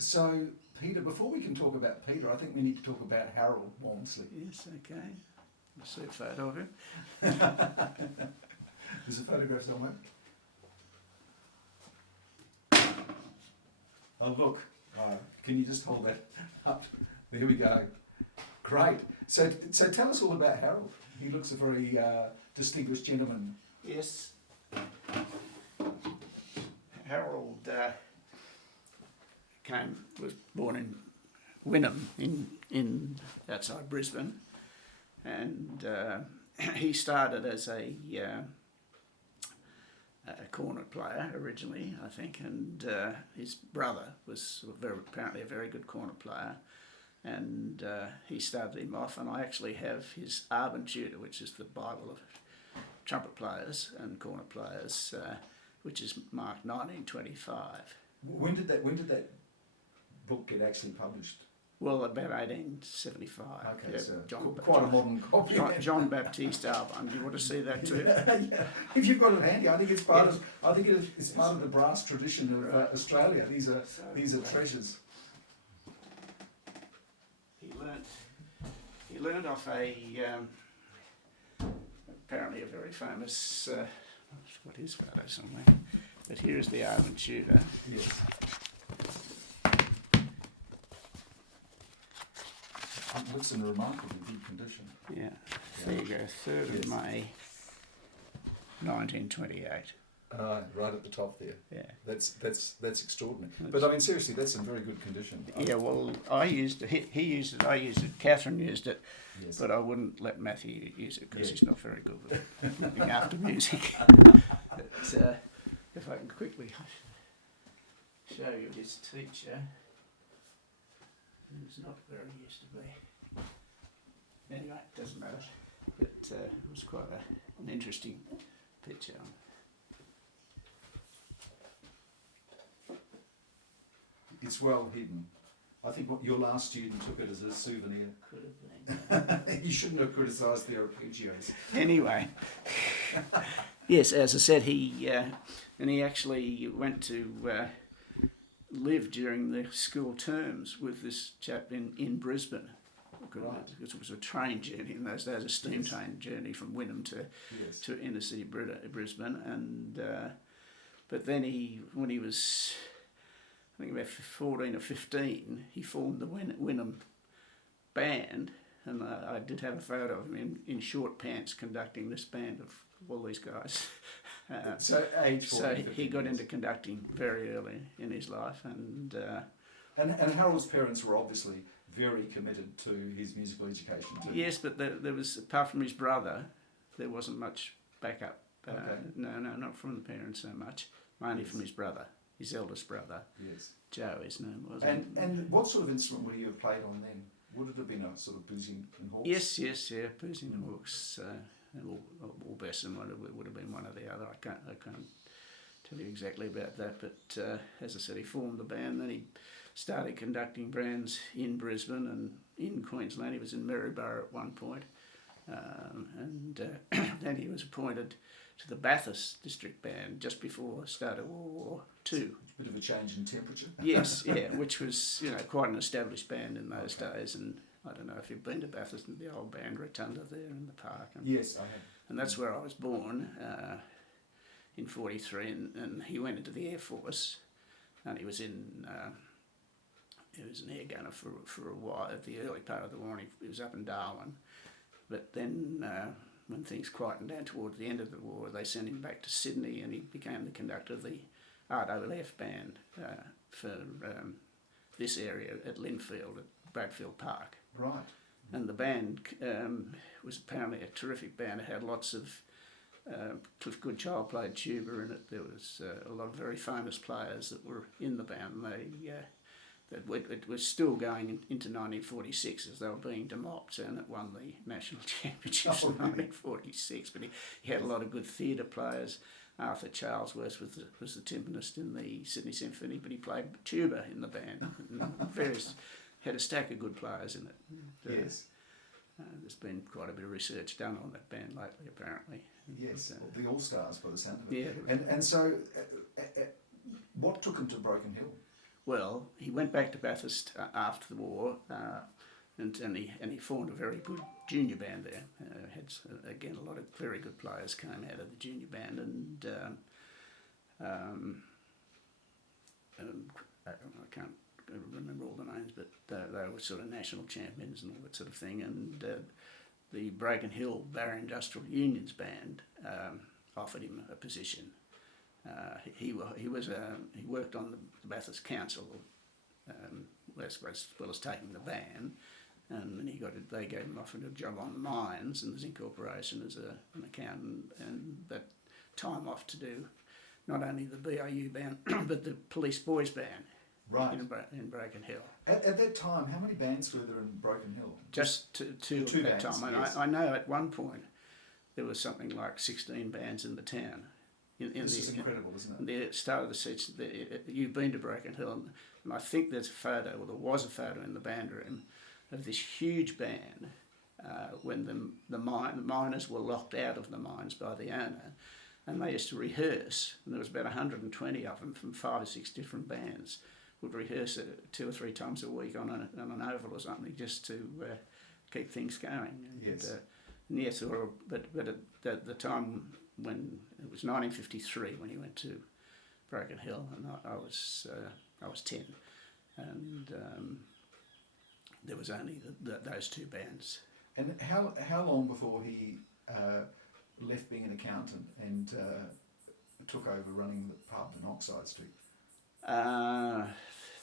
So, Peter, before we can talk about Peter, I think we need to talk about Harold Walmsley. Yes, okay. I'll see a photo of him. There's a photograph somewhere. Oh, look. Can you just hold that up? There we go. Great. So tell us all about Harold. He looks a very distinguished gentleman. Yes. Harold was born in Wynnum in outside Brisbane, and he started as a cornet player originally, I think, and his brother was apparently a very good cornet player, and he started him off, and I actually have his Abendtutor, which is the Bible of trumpet players and cornet players, which is marked 1925. When did that book get actually published? Well, about 1875. Okay, yeah, so quite a modern copy. John Baptiste album. Do you want to see that too? Yeah. If you've got it handy, I think it's part of. I think it's part of the brass tradition of Australia. These are treasures. He learned off apparently a very famous. I've got his photo somewhere. But here's the Abendtutor. Yes. It looks in remarkably good condition. Yeah. There you go. 3rd of May, 1928. Right at the top there. Yeah. That's extraordinary. But I mean, seriously, that's in very good condition. Yeah. Well, I used it. He used it. I used it. Catherine used it. Yes. But I wouldn't let Matthew use it because he's not very good with looking after music. But, if I can quickly show you his teacher, who's not where he used to be. Anyway, it doesn't matter. But it was quite an interesting picture. It's well hidden. I think your last student took it as a souvenir. Could have been. You shouldn't have criticised the arpeggios. Anyway, yes, as I said, he actually went to live during the school terms with this chap in Brisbane. Right. Because it was a train journey in those days, a steam train journey from Wynnum to inner city Brisbane, and but then when he was, I think about 14 or 15, he formed the Wynnum band, and I did have a photo of him in short pants conducting this band of all these guys. So he got into conducting very early in his life, and Harold's parents were obviously very committed to his musical education too. Yes, but there was, apart from his brother, there wasn't much backup. Okay. No, not from the parents so much. Mainly from his brother, his eldest brother. Yes. Joe, his name was. And what sort of instrument would he have played on then? Would it have been a sort of boozing and hawks? Yes, yeah, boozing and hawks, or Besson would have been one or the other. I can't tell you exactly about that, but as I said, he formed the band. Then he started conducting bands in Brisbane and in Queensland. He was in Maryborough at one point, and then he was appointed to the Bathurst District Band just before the start of World War II. Bit of a change in temperature. Yes, yeah, which was quite an established band in those days, and I don't know if you've been to Bathurst, the old band rotunda there in the park. And, yes, I have. And that's where I was born in 43, and he went into the Air Force, and he was in. He was an air gunner for a while at the early part of the war. He was up in Darwin, but then when things quietened down towards the end of the war, they sent him back to Sydney, and he became the conductor of the RAAF band for this area at Linfield at Bradfield Park. Right. And the band was apparently a terrific band. It had lots of Cliff Goodchild played tuba in it. There was a lot of very famous players that were in the band. It was still going into 1946 as they were being demopped, and it won the national championships in 1946. But he had a lot of good theatre players. Arthur Charlesworth was the timpanist in the Sydney Symphony, but he played tuba in the band. And had a stack of good players in it. Yes. There's been quite a bit of research done on that band lately, apparently. Yes, the All Stars by the sound of it. Yeah. And so, what took him to Broken Hill? well, he went back to Bathurst after the war, and he formed a very good junior band there. Had again a lot of very good players came out of the junior band, and I can't remember all the names, but they were sort of national champions and all that sort of thing. And the Broken Hill Barra Industrial Unions band offered him a position. He worked on the Bathurst Council as well as taking the band, and then they gave him offered a job on the mines and the Zinc Corporation as an accountant, and that time off to do not only the BIU band but the Police Boys band. Right. In Broken Hill. At that time, how many bands were there in Broken Hill? Just two at that bands, time. yes. I know at one point there was something like 16 bands in the town. This is incredible, isn't it? The start of the sets, you've been to Broken Hill, and I think there's a photo, or there was a photo in the band room of this huge band when the miners were locked out of the mines by the owner, and they used to rehearse, and there was about 120 of them from 5 or 6 different bands. Would rehearse it 2 or 3 times a week on an oval or something, just to keep things going. And, yes. Yes, but at the time when it was 1953 when he went to Broken Hill, and I was 10, and there was only those 2 bands. And how long before he left being an accountant and took over running the pub in Oxide Street?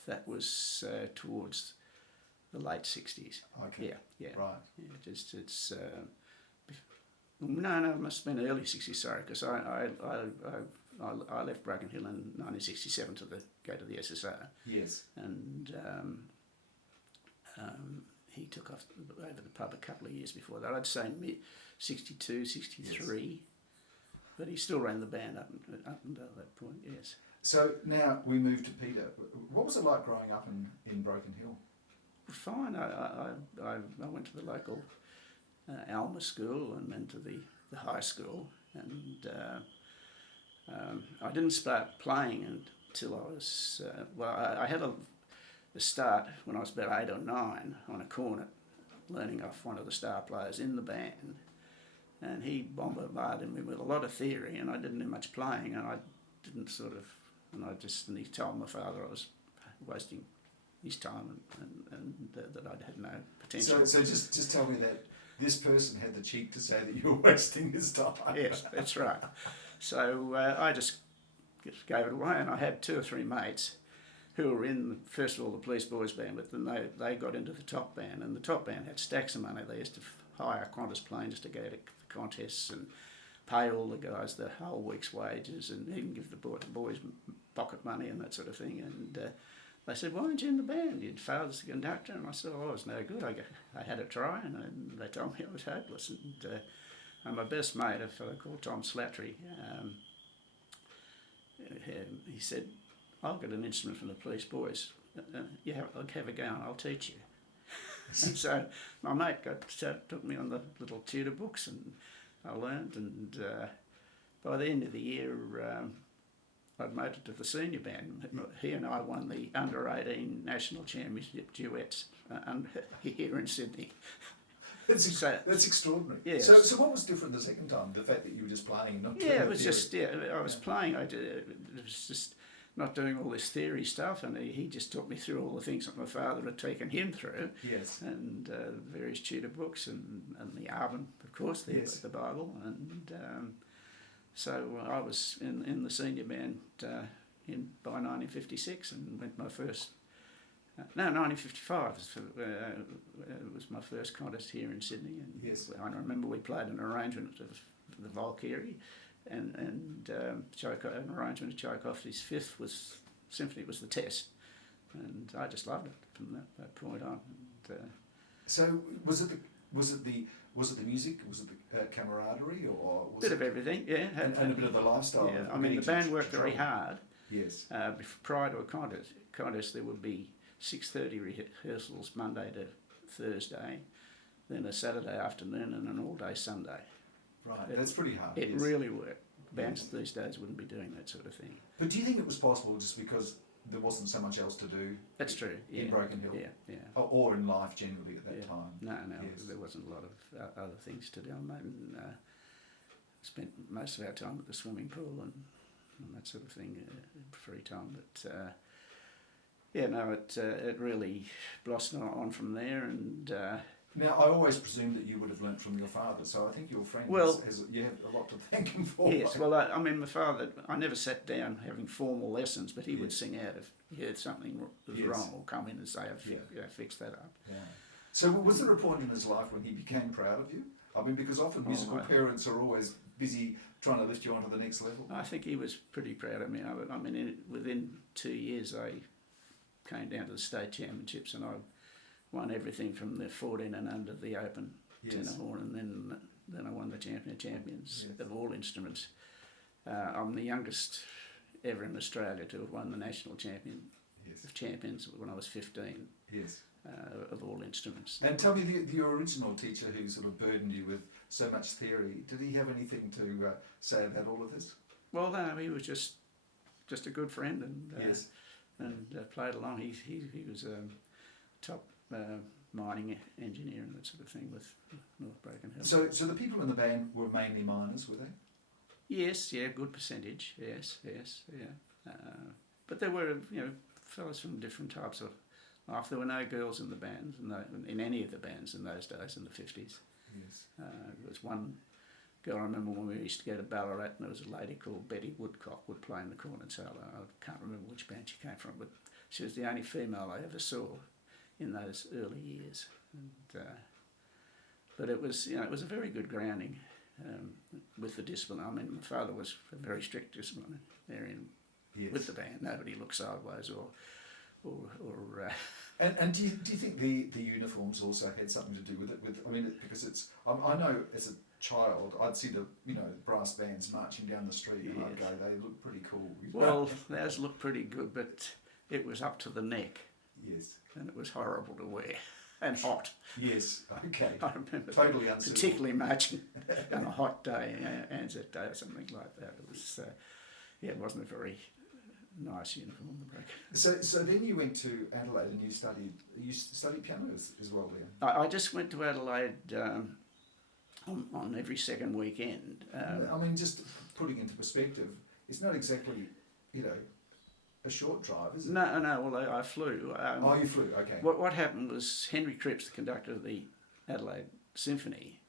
That was towards the late 60s. Okay. Yeah. Right. Yeah, it's no, it must have been early 60s. Sorry, because I left Broken Hill in 1967 to go to the SSR. Yes. And he took off over the pub a couple of years before that. I'd say mid 62, 63. Yes. But he still ran the band up until that point. Yes. So now we move to Peter. What was it like growing up in Broken Hill? Fine. I went to the local Alma school and then to the high school, and I didn't start playing until I was I had a start when I was about 8 or 9 on a cornet, learning off one of the star players in the band, and he bombarded me with a lot of theory, and I didn't do much playing, and I didn't sort of. And he told my father I was wasting his time and that I had no potential. So just tell me that this person had the cheek to say that you were wasting his time. Yes, that's right. So I just gave it away, and I had 2 or 3 mates who were in, first of all, the Police Boys band, but then they got into the top band, and the top band had stacks of money. They used to hire Qantas planes to go to contests and pay all the guys the whole week's wages, and even give the boys pocket money and that sort of thing. And they said, "Why aren't you in the band? Your father's the conductor." And I said, "Oh, I was no good. I had a try," and they told me I was hopeless. And my best mate, a fellow called Tom Slattery, he said, "I'll get an instrument from the Police Boys. I'll have a go and I'll teach you." So my mate took me on the little tutor books, and I learned, and by the end of the year I'd made it to the senior band. He and I won the under-18 national championship duets here in Sydney. That's extraordinary. Yeah. So what was different the second time? The fact that you were just playing and not doing it was theory? I was playing. It was just not doing all this theory stuff, and he just took me through all the things that my father had taken him through. Yes. And various tutor books and the Arvin, of course, the Bible, and so I was in the senior band by 1956, and went my first. 1955 was my first contest here in Sydney, and yes. I remember we played an arrangement of the Valkyrie, and an arrangement of Tchaikovsky's Fifth Symphony was the test, and I just loved it from that point on. And, so was it the music? Was it the camaraderie, or was bit of everything? Yeah, and a bit of the lifestyle. Yeah, I mean the band worked very hard. Yes. Prior to a contest, there would be 6:30 rehearsals Monday to Thursday, then a Saturday afternoon and an all-day Sunday. Right, that's pretty hard. It really worked. Bands these days wouldn't be doing that sort of thing. But do you think it was possible just because there wasn't so much else to do. That's true. Yeah. In Broken Hill. Yeah. Or in life generally at that time. No, Yes. there wasn't a lot of other things to do. I mean, spent most of our time at the swimming pool and that sort of thing, free time. But it really blossomed on from there. And now, I always presumed that you would have learnt from your father, so I think your friend you have a lot to thank him for. Yes, well, I mean, my father, I never sat down having formal lessons, but he would sing out if he heard something was wrong, or come in and say, fix that up. Yeah. So was there a point in his life when he became proud of you? I mean, because often musical parents are always busy trying to lift you onto the next level. I think he was pretty proud of me. I mean, within 2 years, I came down to the state championships and I won everything from the 14 and under, the open tenor horn, and then I won the champion of champions of all instruments. I'm the youngest ever in Australia to have won the national champion of champions when I was 15. Yes. Of all instruments. And tell me, your original teacher who sort of burdened you with so much theory, did he have anything to say about all of this? Well, no, he was just a good friend and played along. He was a top mining engineer and that sort of thing with North Broken Hill. So the people in the band were mainly miners, were they? Yes, good percentage. Yes, yeah. But there were fellas from different types of life. There were no girls in the bands, in any of the bands in those days, in the 50s. Yes. There was one girl, I remember when we used to go to Ballarat, and there was a lady called Betty Woodcock would play in the cornet solo. I can't remember which band she came from, but she was the only female I ever saw in those early years. And, but it was a very good grounding with the discipline. I mean, my father was a very strict disciplinarian with the band. Nobody looked sideways or And do you think the uniforms also had something to do with it? Because it's I know as a child I'd see the brass bands marching down the street and I'd go, they look pretty cool. Well, theirs looked pretty good, but it was up to the neck. Yes. And it was horrible to wear and hot. Yes. Okay. I remember totally unsuitable. Particularly marching on a hot day, Anzac Day or something like that. It was it wasn't a very nice uniform. So then you went to Adelaide and you studied piano as well then? I just went to Adelaide on every second weekend. I mean, just putting into perspective, it's not exactly, a short drive, is it? No, well, I flew. You flew, okay. What happened was Henry Cripps, the conductor of the Adelaide Symphony,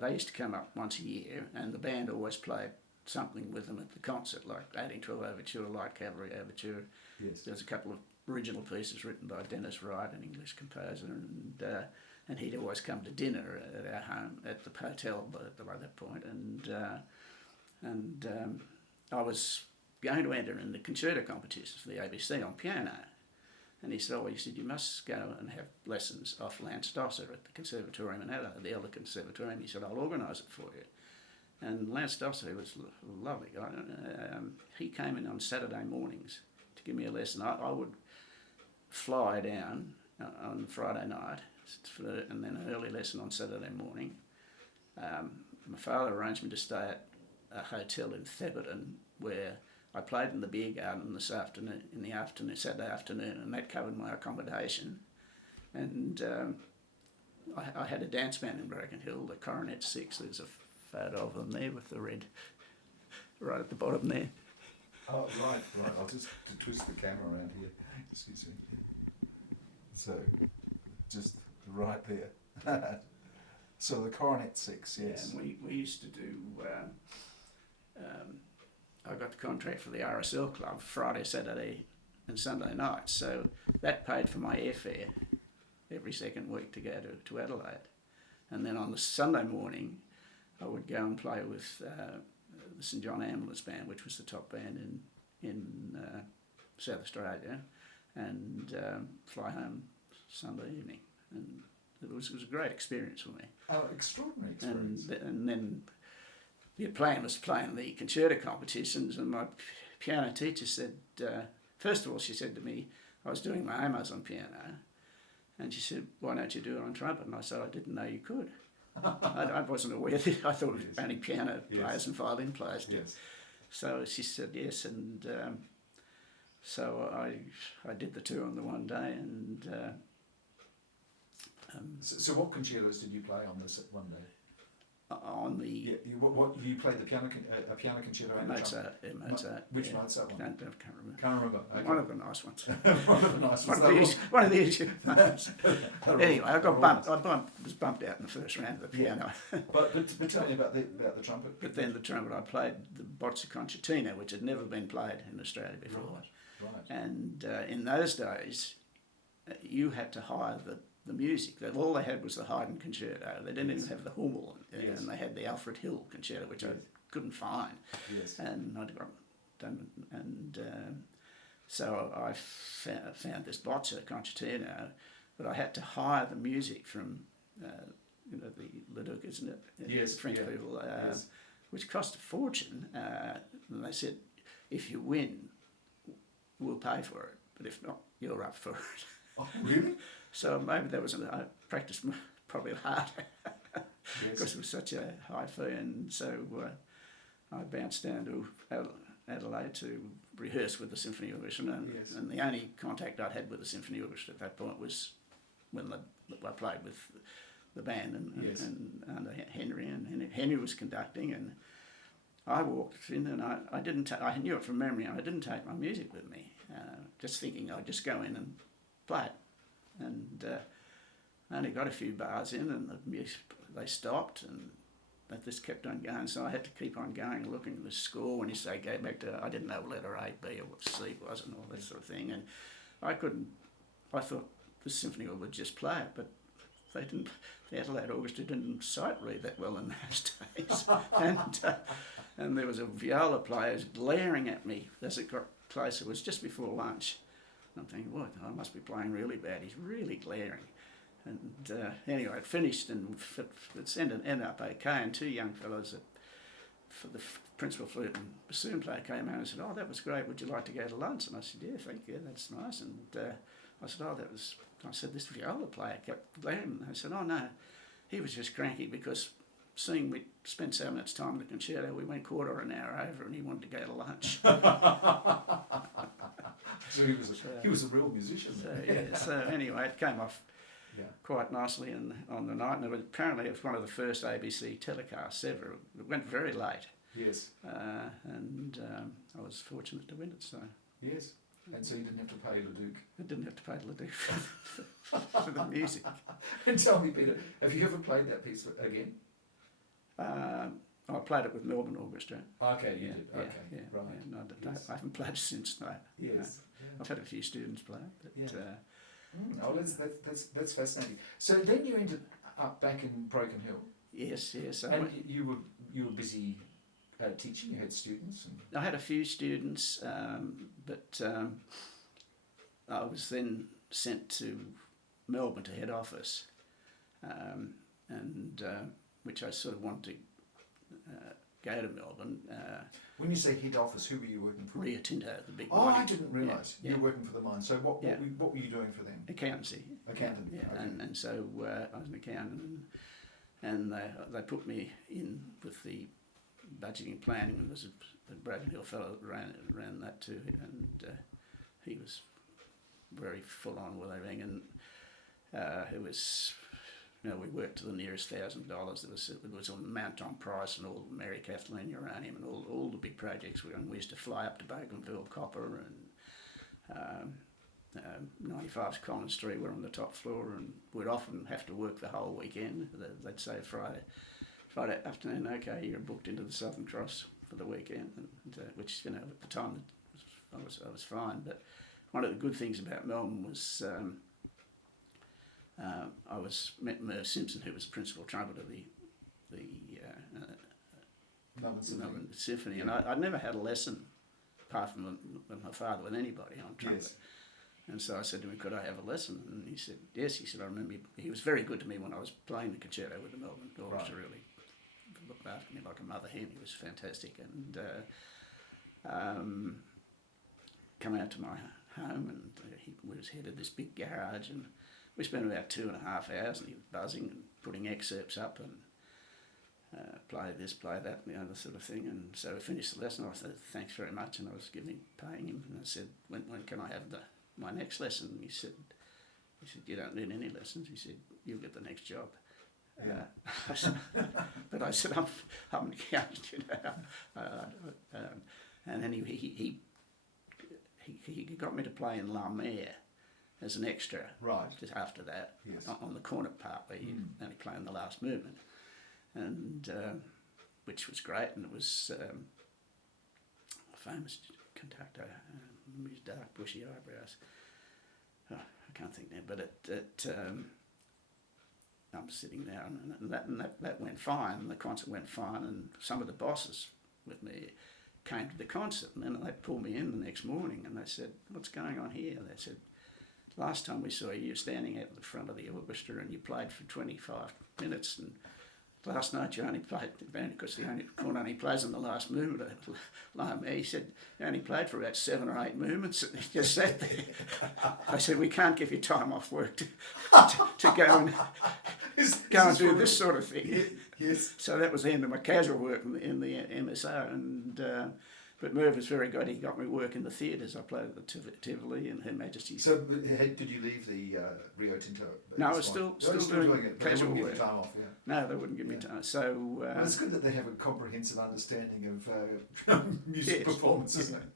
they used to come up once a year and the band always played something with them at the concert, like 1812 Overture, Light Cavalry Overture. Yes. There's a couple of original pieces written by Dennis Wright, an English composer, and he'd always come to dinner at our home at the hotel by that point, and I was going to enter in the concerto competitions for the ABC on piano, and he said, you must go and have lessons off Lance Dosser at the Conservatorium in Adelaide, the Elder Conservatorium. He said, I'll organise it for you. And Lance Dosser was a lovely guy. He came in on Saturday mornings to give me a lesson. I would fly down on Friday night and then an early lesson on Saturday morning. My father arranged me to stay at a hotel in Theberton where I played in the beer garden Saturday afternoon, and that covered my accommodation. And I had a dance band in Broken Hill, the Coronet Six. There's a photo of them there with the red right at the bottom there. Oh, right. I'll just twist the camera around here. Excuse me. So, just right there. So the Coronet Six, yes. Yeah, we used to do, I got the contract for the RSL Club Friday, Saturday and Sunday nights, so that paid for my airfare every second week to go to Adelaide. And then on the Sunday morning, I would go and play with the St John Ambulance Band, which was the top band in South Australia, and fly home Sunday evening. And it was a great experience for me. Oh, extraordinary experience. And then the plan was playing the concerto competitions, and my piano teacher said, first of all, she said to me, I was doing my AMOs on piano, and she said, why don't you do it on trumpet? And I said, I didn't know you could. I wasn't aware that. I thought it was only piano players and violin players did. Yes. So she said yes, and So I did the tour on the one day, and So what concertos did you play on this one day? on the Yeah, you played the piano a piano concerto and a trumpet. Mozart, yeah, Mozart. Which yeah. Mozart one? Can't remember. Can't remember. Okay. One of the nice ones. One of the nice ones. One of the easier ones. Anyway, I got bumped. Right. Was bumped out in the first round of the piano. But tell me about the trumpet. But then the trumpet, I played the Bozza Concertina, which had never been played in Australia before. Right. And in those days, you had to hire the music. All they had was the Haydn concerto. They didn't even have the Hummel, Yes. and they had the Alfred Hill concerto, which I couldn't find. Yes. And I'd got done, and so I found this Bozza Concertino, but I had to hire the music from the Leduc, isn't it? Yes. French yeah. people, Yes. which cost a fortune. And they said, if you win, we'll pay for it, but if not, you're up for it. Oh, really? So maybe that was I practiced probably harder because Yes. it was such a high fee, and so I bounced down to Adelaide to rehearse with the Symphony Orchestra, and the only contact I'd had with the Symphony Orchestra at that point was when I played with the band and under Henry, and Henry was conducting, and I walked in, and I didn't I knew it from memory, and I didn't take my music with me, just thinking I'd just go in and play it. And I only got a few bars in, and the music, they stopped, and that just kept on going. So I had to keep on going, looking at the score. When you say go back to, I didn't know letter A, B, or what C was, and all that sort of thing. And I couldn't. I thought the symphony would just play it, but they didn't. The Adelaide Orchestra didn't sight read that well in those days, and there was a viola player glaring at me as it got closer. It was just before lunch. I'm thinking, what? I must be playing really bad. He's really glaring. And anyway, it finished, and it ended up okay. And two young fellows, for the principal flute and bassoon player, came out and said, "Oh, that was great. Would you like to go to lunch?" And I said, "Yeah, thank you. That's nice." And I said, "Oh, that was." I said, "This viola player kept glaring." And they said, "Oh no, he was just cranky because seeing we spent so much time in the concerto, we went quarter of an hour over, and he wanted to go to lunch." So he was a real musician. So anyway, it came off quite nicely on the night, and apparently it was one of the first ABC telecasts ever. It went very late. Yes. And I was fortunate to win it. So yes. And so you didn't have to pay Leduc. I didn't have to pay Leduc for the music. And tell me, Peter, have you ever played that piece again? I played it with Melbourne Orchestra. Okay, you did. Okay, yeah, right. Yeah, no, I haven't played it since. No. Yes. No. Yeah. I've had a few students play it, but Oh, that's fascinating. So then you ended up back in Broken Hill. yes. And you were busy teaching. You had students. I had a few students, but I was then sent to Melbourne to head office, and which I sort of wanted to go to Melbourne. When you say head office, who were you working for? Rio Tinto, the big Oh, mining. I didn't realise. Yeah. You were working for the mine. So what were you doing for them? Accountancy. Accountant. Yeah, Okay. and so I was an accountant, and they put me in with the budgeting and planning. There was a Broken Hill fellow that ran that too, and he was very full on with everything, and it was. We worked to the nearest $1,000. It was on Mountain Price and all Mary Kathleen Uranium and all the big projects. We used to fly up to Bougainville Copper and 95's Collins Street. We're on the top floor, and we'd often have to work the whole weekend. They'd say Friday afternoon, okay, you're booked into the Southern Cross for the weekend, and, which at the time I was fine. But one of the good things about Melbourne was. I met Merv Simpson, who was principal trumpeter of the Melbourne Symphony, and I'd never had a lesson, apart from my father, with anybody on trumpet. Yes. And so I said to him, could I have a lesson? And he said, yes. He said, I remember he was very good to me when I was playing the concerto with the Melbourne Orchestra, really looked after me like a mother hen. He was fantastic. And come out to my home, and he was head of this big garage, and we spent about 2.5 hours, and he was buzzing and putting excerpts up, play this, play that, and the other sort of thing. And so we finished the lesson. I said, thanks very much, and I was paying him. And I said, when can I have my next lesson? And he said, you don't need any lessons. He said, you'll get the next job. Yeah. But I said, I'm and then he got me to play in La Mer as an extra. Right. Just after that, yes. on the corner part where you only play in the last movement, and which was great. And it was a famous conductor, his dark bushy eyebrows. Oh, I can't think now, but I'm sitting there, and that went fine, and the concert went fine, and some of the bosses with me came to the concert, and then they pulled me in the next morning, and they said, what's going on here? They said, last time we saw you standing at the front of the orchestra and you played for 25 minutes, and last night you only played, because the corn only plays in the last movement. He said, you only played for about 7 or 8 movements, and he just sat there. I said, we can't give you time off work to go and do this sort of thing. Yes. So that was the end of my casual work in the MSO, and but Merv was very good. He got me work in the theatres. I played at the Tivoli and Her Majesty's. So did you leave the Rio Tinto? No, I was still doing casual work. Give you time off, yeah. No, they wouldn't give me time. So well, it's good that they have a comprehensive understanding of music performance, isn't it?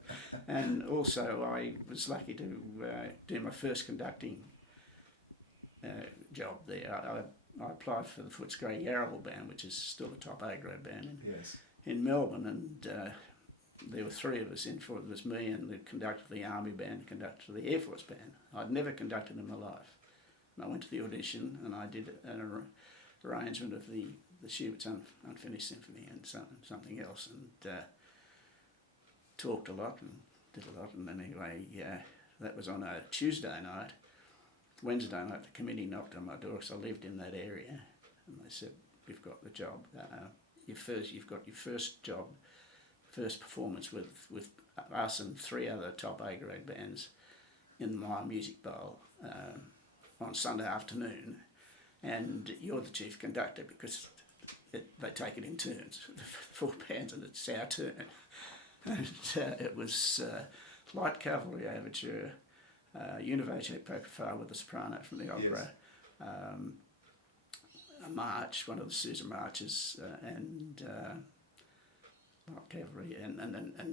And also, I was lucky to do my first conducting job there. I applied for the Footscray Yarraville Band, which is still a top A grade band in Melbourne, and there were 3 of us in for it. It was me and the conductor of the Army Band, the conductor of the Air Force Band. I'd never conducted in my life. And I went to the audition and I did an arrangement of the Schubert's Unfinished Symphony and something else, and talked a lot and did a lot. And anyway, that was on a Tuesday night. Wednesday night, the committee knocked on my door because I lived in that area, and they said, "We've got the job. You've got your first job, first performance with us and 3 other top A grade bands in the My Music Bowl on Sunday afternoon, and you're the chief conductor because they take it in turns, the 4 bands, and it's our turn." And it was Light Cavalry Overture. Univace Prokofiev with the soprano from the opera, a march, one of the Sousa marches, and Cavalry, and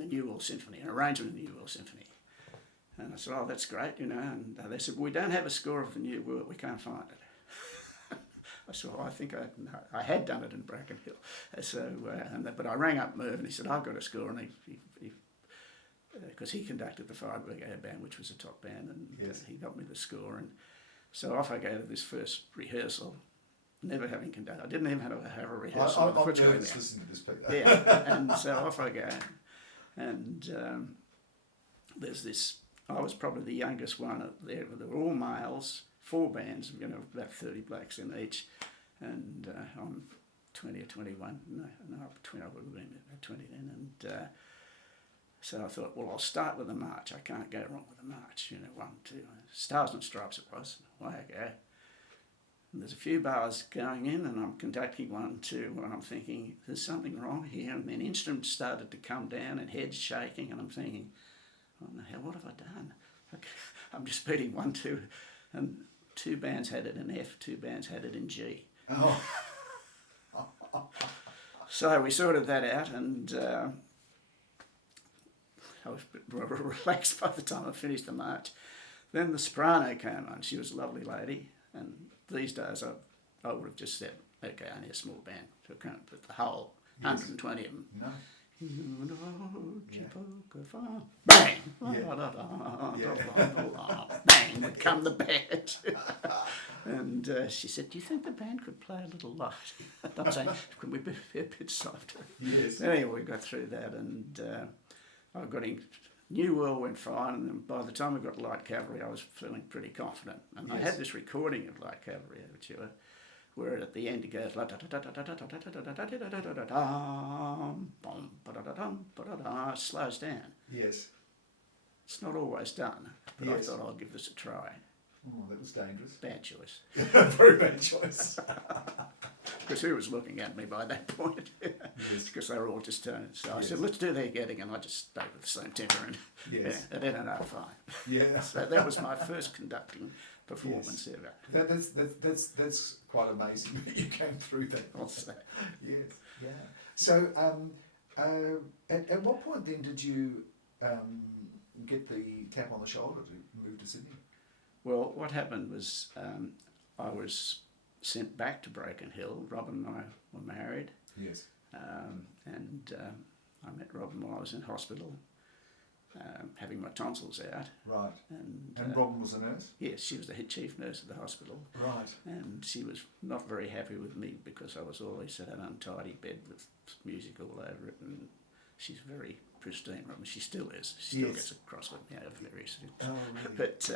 the New World Symphony, an arrangement of the New World Symphony. And I said, oh, that's great, and they said, we don't have a score of the New World, we can't find it. I said, well, I think I had done it in Bracken Hill. So, but I rang up Merv and he said, I've got a score, and he because he conducted the Fire Brigade Band, which was a top band, and he got me the score. And so off I go to this first rehearsal, never having conducted. I didn't even have a rehearsal. I'm nervous listening to this people. Yeah, and so off I go. And there's this, I was probably the youngest one there. There were all males, 4 bands, about 30 blokes in each. And I'm 20 or 21. No, I would have been 20 then. And so I thought, well, I'll start with a march. I can't go wrong with a march. 1, 2, Stars and Stripes it was. Away I go. And there's a few bars going in, and I'm conducting 1, 2, and I'm thinking, there's something wrong here. And then instruments started to come down and heads shaking, and I'm thinking, oh no, what have I done? I'm just beating 1, 2, and 2 bands had it in F, 2 bands had it in G. Oh. So we sorted that out, and I was a bit relaxed by the time I finished the march. Then the soprano came on. She was a lovely lady, and these days I would have just said, okay, only a small band, so I can't put the whole 120 of them. No. Bang! Yeah. Bang would come the band. And she said, do you think the band could play a little light? I'm saying, can we be a bit softer? Yes. Anyway, we got through that, and I got in. New World went fine, and then by the time I got Light Cavalry, I was feeling pretty confident. And I had this recording of Light Cavalry Overture, where at the end it goes, it slows down. Yes. It's not always done, but I thought I'll give this a try. Oh, that was dangerous. Bad choice. Very bad choice. because who was looking at me by that point? Because they were all just turning. So I said, let's do their getting, and I just stayed with the same temper, and it ended up fine. Yeah. So that was my first conducting performance ever. That's quite amazing that you came through that. What's that? Yes, yeah. So, at what point then did you get the tap on the shoulder to move to Sydney? Well, what happened was I was sent back to Broken Hill. Robin and I were married. Yes. And I met Robin while I was in hospital, having my tonsils out. Right. And Robin was a nurse? Yes, she was the head chief nurse of the hospital. Right. And she was not very happy with me because I was always at an untidy bed with music all over it, and she's very pristine, Robin. She still is. She still gets across with me over various things. Oh, really? But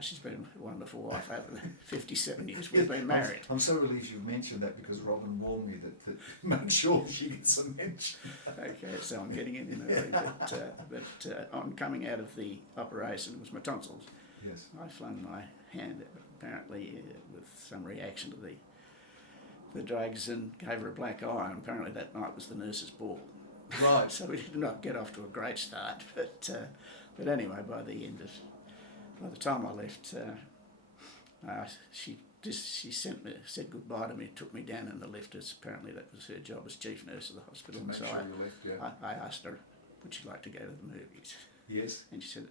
she's been a wonderful wife over the 57 years we've been married. I'm so relieved you've mentioned that, because Robin warned me that make sure she gets a mention. Okay, so I'm getting in early. But on coming out of the operation, it was my tonsils. Yes. I flung my hand, apparently with some reaction to the drugs, and gave her a black eye. And apparently that night was the nurse's ball. Right. So we did not get off to a great start. But anyway, by the time I left, she said goodbye to me, took me down in the lift, as apparently that was her job as chief nurse of the hospital. To make So sure you left, yeah. I asked her, would she like to go to the movies? Yes. And she said,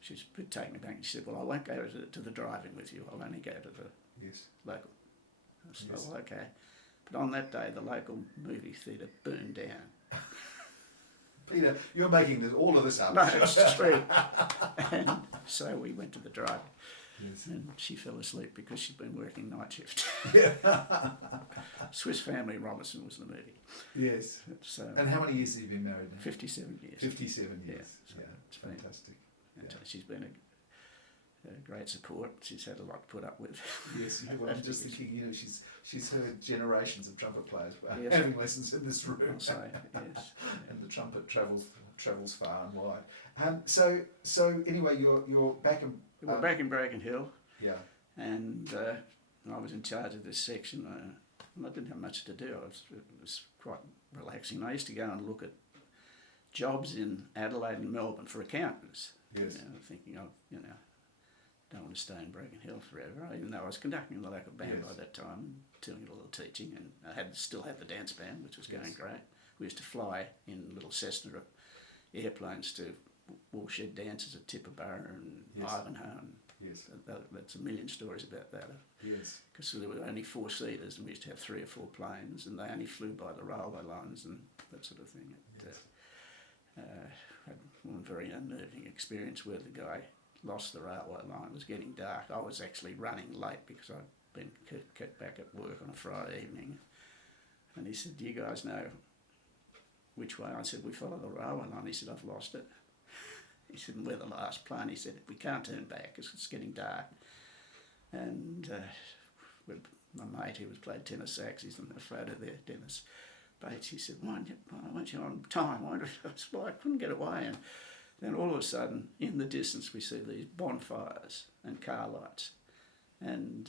she would take me back, and she said, well, I won't go to the drive-in with you, I'll only go to the local. I said, well, okay. But on that day, the local movie theatre burned down. Peter, you're making all of this up. No, it's true. And so we went to the drive, Yes. and she fell asleep because she'd been working night shift. Yeah. Swiss Family Robinson was the movie. Yes. So, And how many years have you been married now? 57 years. 57 years. Yeah, so It's fantastic. And she's been a great support. She's had a lot to put up with. Yes, well, I'm just thinking, she's heard generations of trumpet players Yes. having lessons in this room. I'll say, yes. And the trumpet travels far and wide. So anyway, you're back in. We're back in Broken Hill, Yeah. and I was in charge of this section. And I didn't have much to do. It was quite relaxing. I used to go and look at jobs in Adelaide and Melbourne for accountants. Yes. Thinking of don't want to stay in Broken Hill forever. Even though I was conducting the local band by that time, doing a little teaching, and I still had the dance band, which was going great. We used to fly in little Cessna airplanes to Woolshed dances at Tibooburra and Ivanhoe. And Yes. that's a million stories about that. Yes. Because there were only 4-seaters, and we used to have 3 or 4 planes, and they only flew by the railway lines and that sort of thing. Had one very unnerving experience where the guy lost the railway line. It was getting dark. I was actually running late because I'd been kept back at work on a Friday evening. And he said, do you guys know which way? I said, we follow the railway line. He said, I've lost it. He said, we're the last plane. He said, we can't turn back because it's getting dark. And my mate, who was played tenor sax, he's in the photo there, Dennis Bates, he said, why weren't you on time? I said, well, I couldn't get away. And then all of a sudden, in the distance, we see these bonfires and car lights. And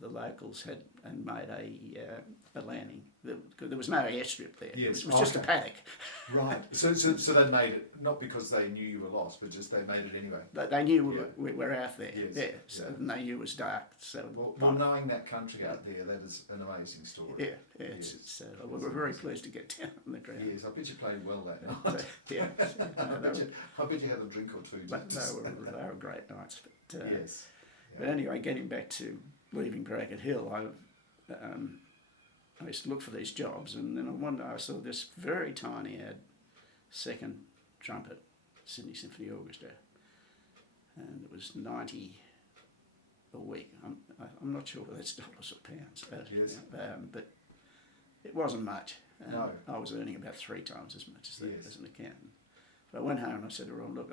the locals had made a landing. There was no airstrip there. Yes. It was just a paddock. Right. So they made it not because they knew you were lost, but just they made it anyway. They knew we were out there. Yes. Yeah. So and they knew it was dark. So Well, knowing that country out there, that is an amazing story. yeah. Yes. We were very pleased to get down on the ground. Yes, I bet you played well that night. Yeah. I bet you had a drink or two. But they were great nights. But, Yes. But anyway, getting back to leaving Broken Hill, I used to look for these jobs, and then one day I saw this very tiny ad, second trumpet, Sydney Symphony Orchestra, and it was 90 a week. I'm not sure whether that's dollars or pounds, Yes. But it wasn't much. No. I was earning about 3 times as much as that Yes. as an accountant. But I went home and I said to Ron, look,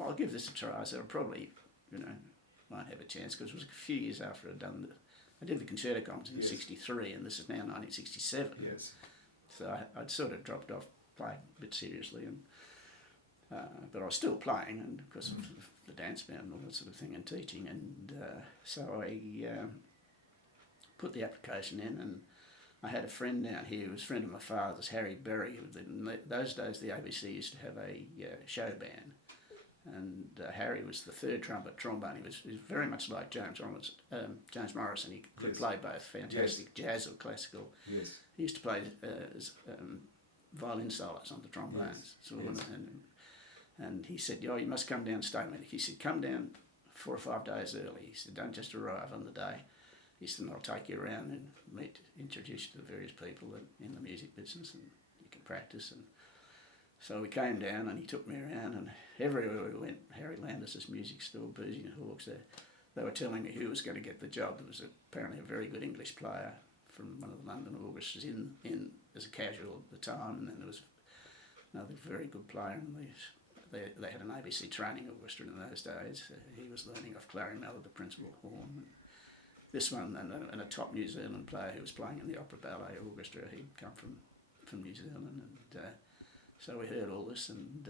I'll give this a try. I said, I probably, won't have a chance, because it was a few years after I did the concerto concerts in '63, and this is now 1967. Yes. So I'd sort of dropped off playing a bit seriously, and but I was still playing, and because of the dance band and all that sort of thing, and teaching, and so I put the application in, and I had a friend down here who was a friend of my father's, Harry Berry. In those days, the ABC used to have a show band, and Harry was the third trombone. He was very much like James Morrison. He could Yes. play both fantastic jazz or classical. Yes. He used to play violin solos on the trombones. Yes. So Yes. and he said, "Oh, you must come down and stay with me." He said, "Come down 4 or 5 days early." He said, "Don't just arrive on the day." He said, "I'll take you around and introduce you to the various people in the music business, and you can practice." And so we came down, and he took me around, and everywhere we went, Harry Landis's music store, Boozy and Hawks, they were telling me who was going to get the job. There was apparently a very good English player from one of the London orchestras in as a casual at the time, and then there was another very good player, and they had an ABC training orchestra in those days. He was learning off Clary Mellor, the principal horn. This one, and a top New Zealand player who was playing in the Opera Ballet Orchestra. He'd come from New Zealand, and so we heard all this, and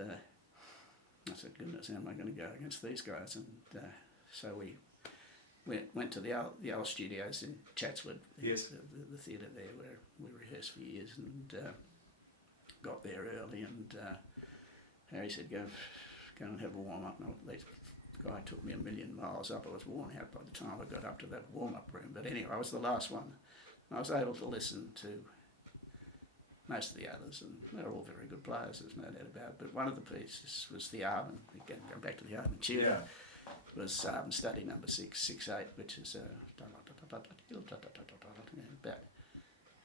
I said, "Goodness, how am I going to go against these guys?" And so we went to the old studios in Chatswood, Yes. the theatre there where we rehearsed for years, and got there early, and Harry said, go and have a warm-up. And the guy took me 1,000,000 miles up. I was worn out by the time I got up to that warm-up room. But anyway, I was the last one. And I was able to listen to most of the others, and they're all very good players, there's no doubt about it. But one of the pieces was the Arvin, again, going back to the Arvin tutor, was Arvin Study number 668, which is about,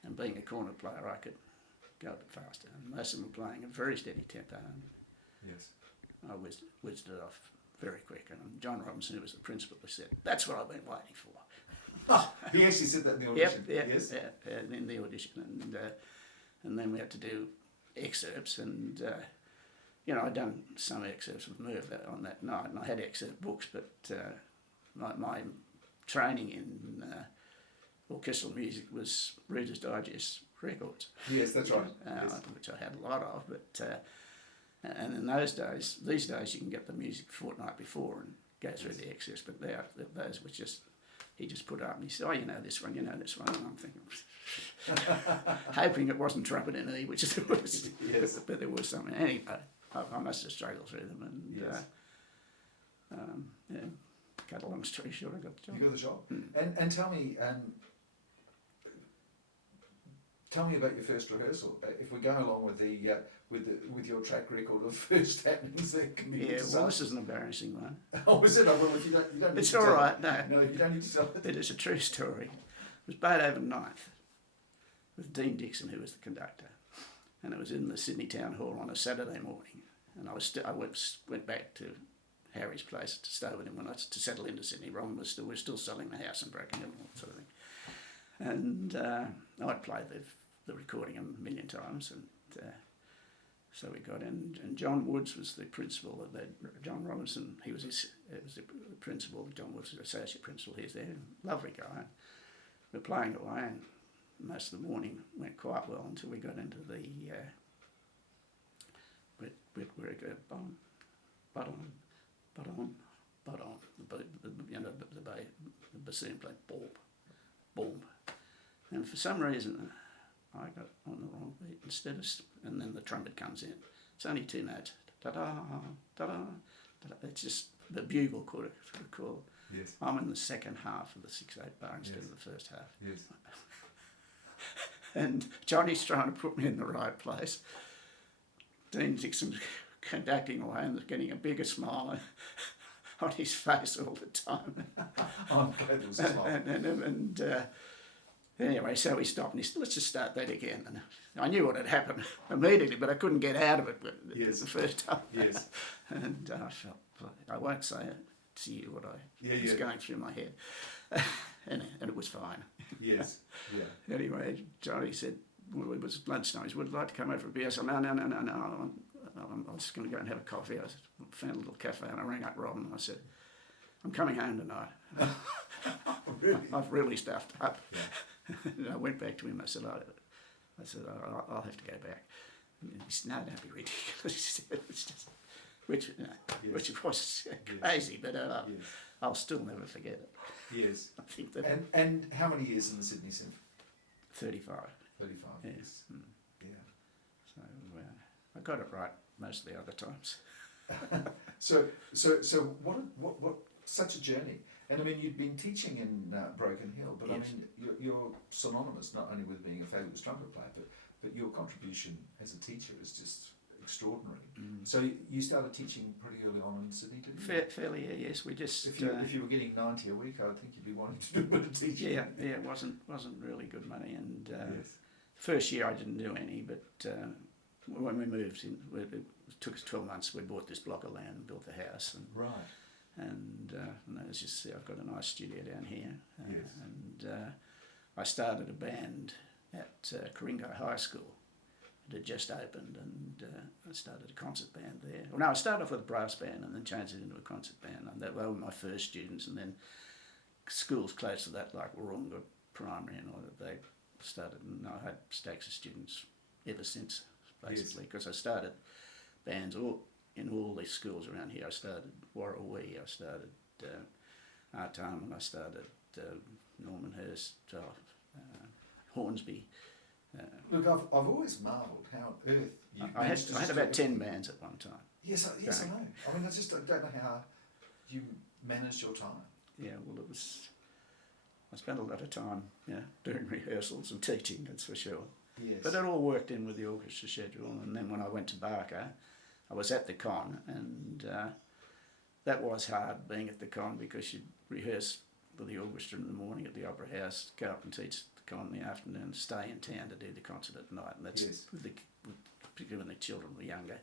and being a cornet player, I could go a bit faster. And most of them were playing a very steady tempo, and Yes. I whizzed it off very quick. And John Robinson, who was the principal, said, "That's what I've been waiting for." He actually said that in the audition. Yes. In the audition, and then we had to do excerpts, and I'd done some excerpts with Merv on that night, and I had excerpt books, but my training in orchestral music was Reader's Digest records. Yes, that's right. Yes. Which I had a lot of, but and in these days you can get the music a fortnight before and go through the excerpts, but those were just, he just put up and he said, "Oh, you know this one, and I'm thinking, hoping it wasn't trumpet in E, which it was, Yes. but there was something. Anyway, I must have struggled through them, and Yes. cut a long story short, I got the job. You got the job. And tell me about your first rehearsal. If we go along with with your track record of first happenings, that can be. Yeah, well, this is an embarrassing one. Oh, is it? Oh, well, if you don't need It's to all tell right, it. no. No, you don't need to tell it. It is a true story. It was Beethoven Ninth with Dean Dixon, who was the conductor, and it was in the Sydney Town Hall on a Saturday morning. And I went back to Harry's place to stay with him to settle into Sydney. Ron was still selling the house and breaking it and all that sort of thing. And I'd played the recording a million times, and so we got in. And John Woods was the principal of that. John Robinson, he was the principal. John Woods was the associate principal. He's there, lovely guy. We're playing away, and most of the morning went quite well until we got into the where it goes but on the bassoon played boom, and for some reason I got on the wrong beat instead of, and then the trumpet comes in. It's only 2 notes, da da da da. It's just the bugle call. Yes. I'm in the second half of the 6/8 bar instead of the first half. Yes. And Johnny's trying to put me in the right place. Dean Dixon's conducting away and getting a bigger smile on his face all the time. I'm glad it was a smile. And anyway, so we stopped and he said, "Let's just start that again." And I knew what had happened immediately, but I couldn't get out of it Yes. the first time. Yes. And I felt, I won't say it to you what was going through my head. and it was fine. Yes. Yeah. Anyway, Johnny said, well, it was lunchtime, he said, "Would you like to come over for a beer?" I said, no, I'm just going to go and have a coffee. I found a little cafe and I rang up Rob and I said, "I'm coming home tonight." Really? I've really stuffed up. Yeah. And I went back to him, I said, I'll have to go back. And he said, "No, don't be ridiculous." He said, "It's just," which was crazy, but I'll still never forget it. Yes. I think that And how many years in the Sydney Symphony? 35. 35 Yeah. years. Yeah. So I got it right most of the other times. So what such a journey. And I mean, you'd been teaching in Broken Hill, but Yes. I mean, you're synonymous not only with being a fabulous trumpet player, but your contribution as a teacher is just extraordinary. So you started teaching pretty early on in Sydney, didn't you? Fairly, yes. We just If you were getting 90 a week, I think you'd be wanting to do a bit of teaching. yeah, it wasn't really good money, and Yes. first year I didn't do any, but when we moved in, it took us 12 months. We bought this block of land and built the house, and Right. and as you see, I've got a nice studio down here, Yes. and I started a band at Coringo High School. It had just opened, and I started a concert band there. Well, no, I started off with a brass band and then changed it into a concert band, and they were my first students. And then schools close to that, like Warunga Primary and all that, they started, and I had stacks of students ever since, basically, because I started bands in all these schools around here. I started Warrawee, I started Artarmon, I started Normanhurst, Hornsby. Look, I've always marvelled how on earth you I managed to had just about do 10 bands at one time. Yes, I know. I mean, I just don't know how you managed your time. Yeah, well, I spent a lot of time, doing rehearsals and teaching, that's for sure. Yes. But it all worked in with the orchestra schedule, and then when I went to Barker, I was at the con, and that was hard, being at the con, because you'd rehearse with the orchestra in the morning at the Opera House, go up and teach the con in the afternoon, stay in town to do the concert at night, and that's Yes. particularly when the children were younger.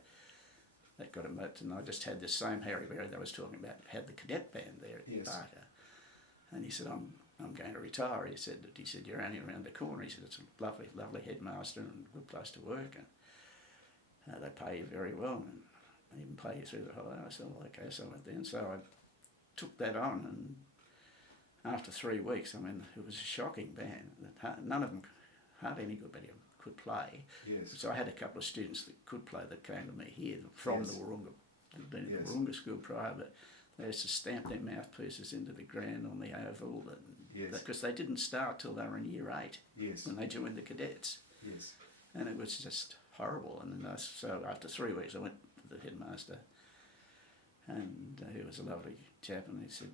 That got them, and I just had this same Harry Berry that I was talking about, had the cadet band there at Yes. Barker, and he said, I'm going to retire. He said, you're only around the corner. He said, it's a lovely headmaster and a good place to work, and they pay you very well, and they even pay you through the holiday. I said, well, okay, so I went there, and so I took that on, and after 3 weeks, I mean, it was a shocking band. None of them, hardly anybody could play. Yes. So I had a couple of students that could play that came to me here from Yes. the Warunga, they'd been at Yes. the Warunga school prior, but they used to stamp their mouthpieces into the ground on the oval, Yes. because they didn't start till they were in year 8 Yes. when they joined the cadets, Yes. and it was just horrible. And then so after 3 weeks, I went to the headmaster, and he was a lovely chap, and he said,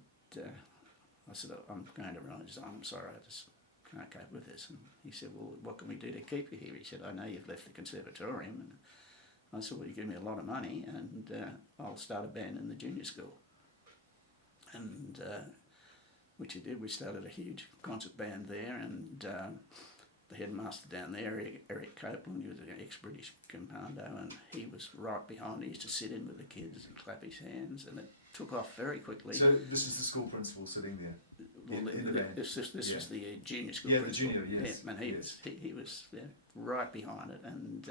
I said, I'm going to resign. I'm sorry, I just can't cope with this. And he said, well, what can we do to keep you here? He said, I know you've left the conservatorium. And I said, well, you give me a lot of money, and I'll start a band in the junior school. And which he did. We started a huge concert band there, and the headmaster down there, Eric Copeland, he was an ex-British commando, and he was right behind. He used to sit in with the kids and clap his hands, and it took off very quickly. So this is the school principal sitting there. Well, in the band. this was the junior school. Yeah, the principal. junior, yes, Yeah, and he yes. he was right behind it, and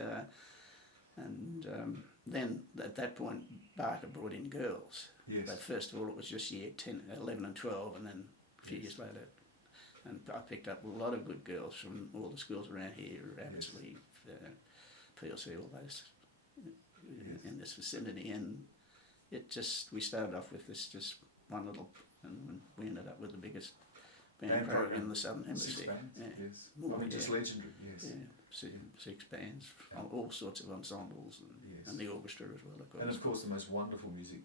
then at that point Barker brought in girls. Yes. But first of all, it was just year 10, 11 and 12, and then a few years later, and I picked up a lot of good girls from all the schools around here, Walmsley, PLC, all those in this vicinity, and it just, we started off with this just one little, and we ended up with the biggest band program in the Southern Hemisphere. 6 bands, Yeah. yes. More, I mean, just yeah. legendary, yes. Yeah, six bands, Yeah. all sorts of ensembles, Yes. and the orchestra as well, of course. And of course the most wonderful music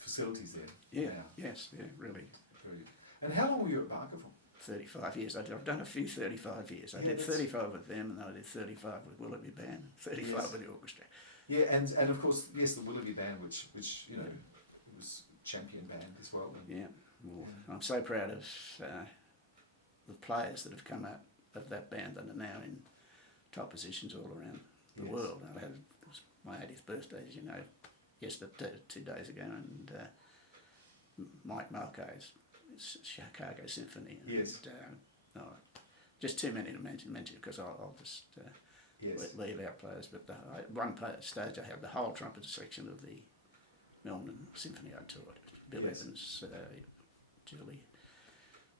facilities there. Yeah, now. yes, yeah, really. Very- And how long were you at Barker for? 35 years. I've done a few 35 years. I Yeah, did that's- 35 with them, and then I did 35 with Willoughby Band, 35 Yes. with the orchestra. Yeah, and of course, yes, the Willoughby Band, which you know, was champion band as well. And Yeah, well, I'm so proud of the players that have come out of that band that are now in top positions all around the Yes. world. It was my 80th birthday, as you know, yesterday, 2 days ago, and Mike Marco's Chicago Symphony. And, Yes. just too many to mention because I'll just Yes. leave our players. But one stage I had the whole trumpet section of the Melbourne Symphony I taught. Bill Yes. Evans, Julie,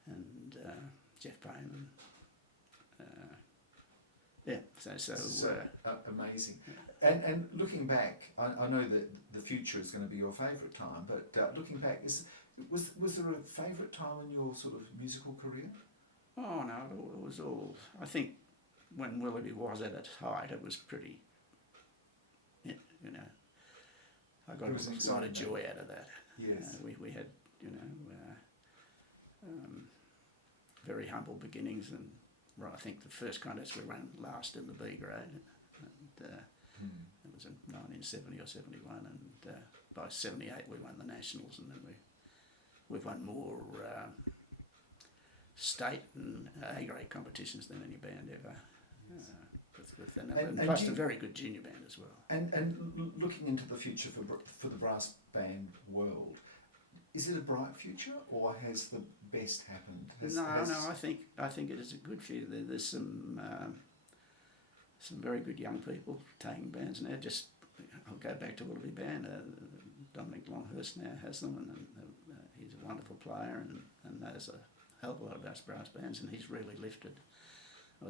and Jeff Payne. Amazing. And looking back, I know that the future is going to be your favourite time, but looking back, Was there a favourite time in your sort of musical career? Oh no, it was all. I think when Willoughby was at its height, it was pretty. You know, I got a lot of joy out of that. Yes. We had, you know, very humble beginnings, and I think the first contest we ran last in the B grade, and it was in 1970 or 71, and by 78 we won the nationals, and then we've won more state and A grade competitions than any band ever. And plus a very good junior band as well. And looking into the future for the brass band world, is it a bright future, or has the best happened? No, I think it is a good future. There's some very good young people taking bands now. I'll go back to Willoughby Band. Dominic Longhurst now has them, and he's a wonderful player and knows a hell of a lot about brass bands, and he's really lifted. I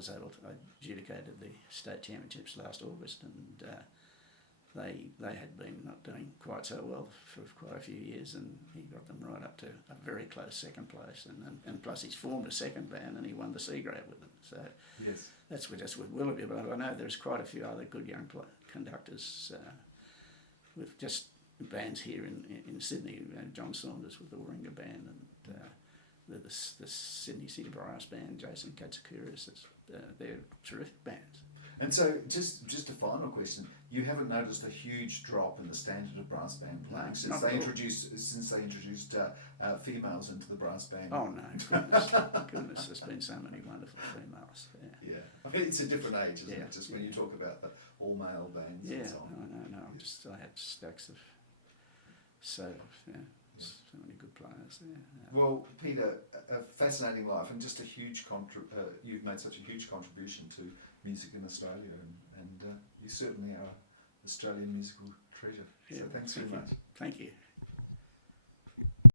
adjudicated the state championships last August, and they had been not doing quite so well for quite a few years, and he got them right up to a very close second place, and plus he's formed a second band and he won the C grade with them. So yes, that's with Willoughby, but I know there's quite a few other good young conductors with just bands here in Sydney. John Saunders with the Warringah Band, and the Sydney City Brass Band, Jason Katsoukiris. They're terrific bands. And so, just a final question: you haven't noticed a huge drop in the standard of brass band playing since they introduced females into the brass band? Oh no, goodness! There's been so many wonderful females. Yeah. I mean, it's a different age, isn't it? Just when you talk about the all male bands. Yeah, and so on. no. I had stacks of so many good players there. Well, Peter, a fascinating life, and just a huge you've made such a huge contribution to music in Australia, and you certainly are Australian musical treasure. So thanks very much. Thank you.